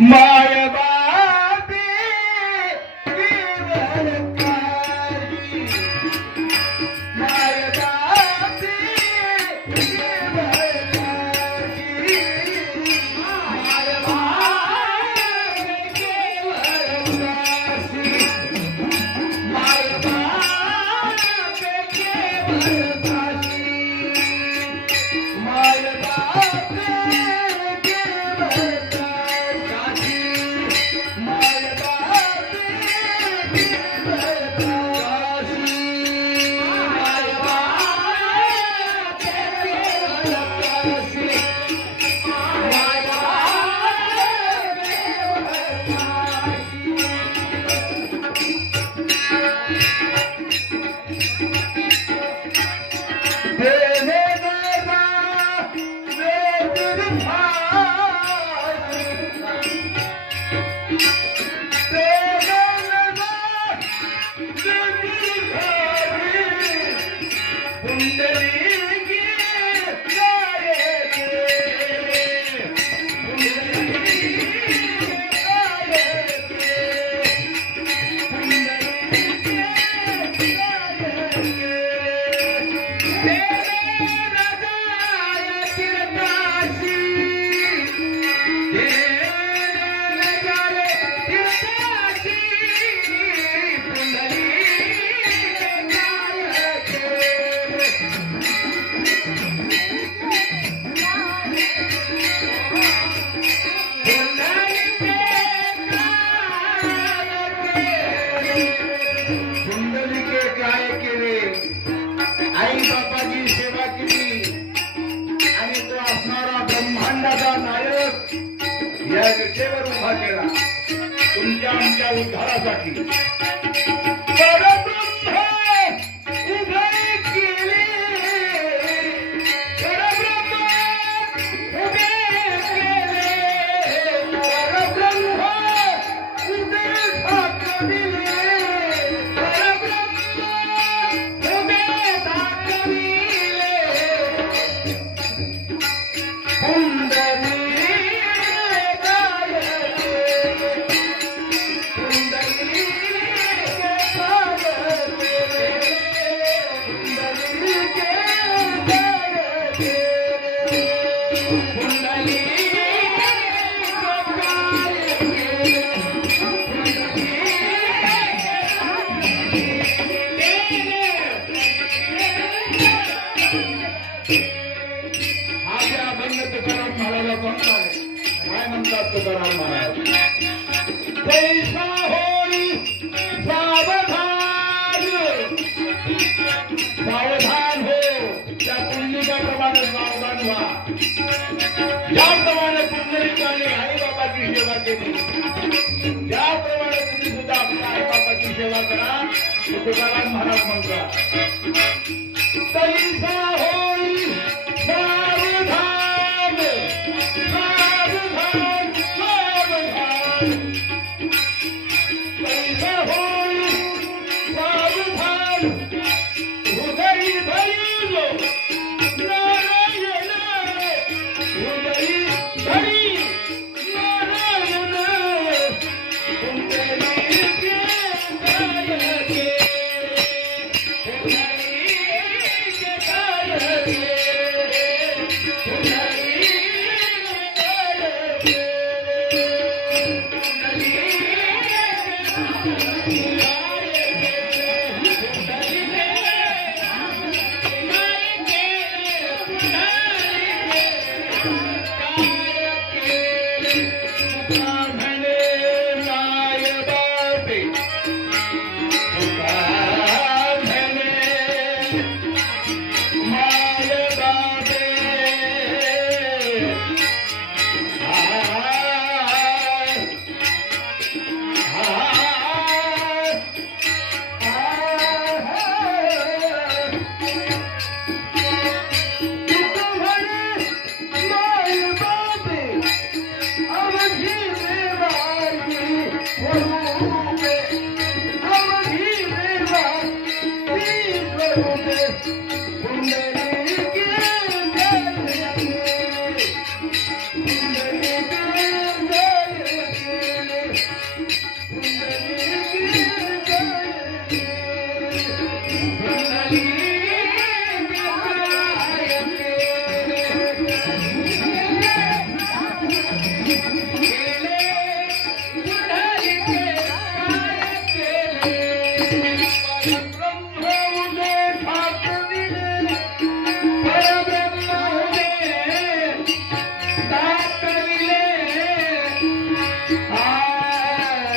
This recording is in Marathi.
My सेवा केली. आणि तो असणारा ब्रह्मांडाचा नायक या विटेवर उभा केला. तुमच्या आमच्या उद्धारासाठी. तुकाराम महाराजा कोणता आहे काय म्हणतात तुकाराम महाराज पैसा होई सावधान. सावधान हो. त्या पुंडलिकाप्रमाणे सावधान व्हा ज्याप्रमाणे पुंडलिकाने आईबाबाची सेवा केली. त्याप्रमाणे तुम्ही सुद्धा आपल्या आईबाबाची सेवा करा. तुकाराम महाराज म्हणतात पैसा होई सावधान. Hey, hey, hey.